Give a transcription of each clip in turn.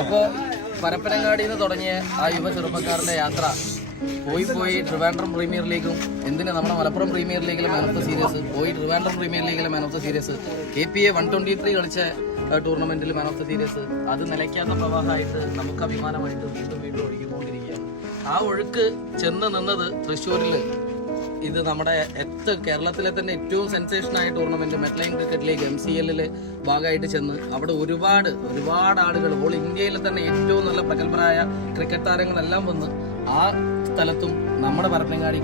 അപ്പോ പരപ്പനങ്ങാടിയിൽ നിന്ന് തുടങ്ങിയ ആ യുവ ചെറുപ്പക്കാരന്റെ യാത്ര പോയി ട്രിവാൻഡ്രം പ്രീമിയർ ലീഗും എന്തിനാ നമ്മുടെ മലപ്പുറം പ്രീമിയർ ലീഗിലെ മാൻ ഓഫ് ദ സീരീസ്, പോയി ട്രിവാൻഡ്രം പ്രീമിയർ ലീഗിലെ man of the series, KPA 123 കളിച്ച ടൂർണമെന്റിൽ മാൻ ഓഫ് ദ സീരീസ്, അത് നിലയ്ക്കാത്ത പ്രവാഹമായിട്ട് നമുക്ക് അഭിമാനമായിട്ട് വീണ്ടും ഒഴുകിക്കൊണ്ടിരിക്കുകയാണ്. ആ ഒഴുക്ക് ചെന്ന് നിന്നത് തൃശ്ശൂരിൽ. ഇത് നമ്മുടെ കേരളത്തിലെ തന്നെ ഏറ്റവും സെൻസേഷനായ ടൂർണമെന്റ് മെറ്റ്ലൈൻ ക്രിക്കറ്റ് ലീഗ് MCL ഭാഗമായിട്ട് ചെന്ന് അവിടെ ഒരുപാട് ആളുകൾ, ഓൾ ഇന്ത്യയിലെ തന്നെ ഏറ്റവും നല്ല പ്രഗത്ഭരായ ക്രിക്കറ്റ് താരങ്ങളെല്ലാം വന്ന് ആ സ്ഥലത്തും നമ്മുടെ പരപ്പനങ്ങാടി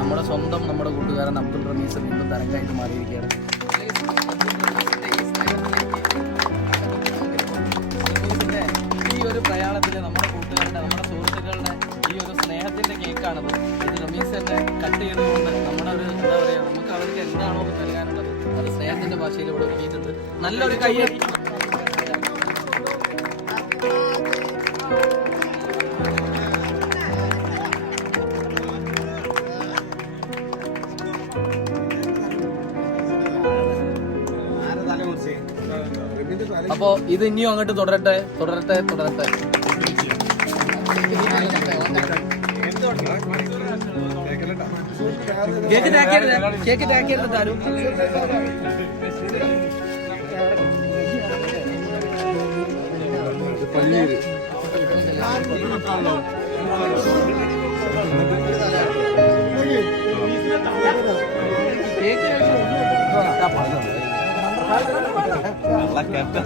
നമ്മുടെ സ്വന്തം നമ്മുടെ കൂട്ടുകാരൻ അബ്ദുൾ റമീസ് വീണ്ടും തരംഗമായിട്ട് മാറിയിരിക്കുകയാണ്. ഈ ഒരു പ്രയാണത്തിൽ നമ്മുടെ കൂട്ടുകാരുടെ, നമ്മുടെ സുഹൃത്തുക്കളുടെ ഈ ഒരു സ്നേഹത്തിന്റെ കേക്കാണത്. ഇത് റമീസ് തന്നെ കട്ട് ചെയ്തുകൊണ്ട് നമ്മുടെ ഒരു എന്താ പറയുക, നമുക്ക് അവർക്ക് എന്താണോ നൽകാനുള്ളത് അത് സ്നേഹത്തിന്റെ ഭാഷയിൽ ഇവിടെ ഒരുക്കിയിട്ടുണ്ട്. നല്ലൊരു കയ്യടി. അപ്പോ ഇത് ഇനിയും അങ്ങോട്ട് തുടരട്ടെ. കേക്ക് ടാക്കിയത് തരും. കേക്ക്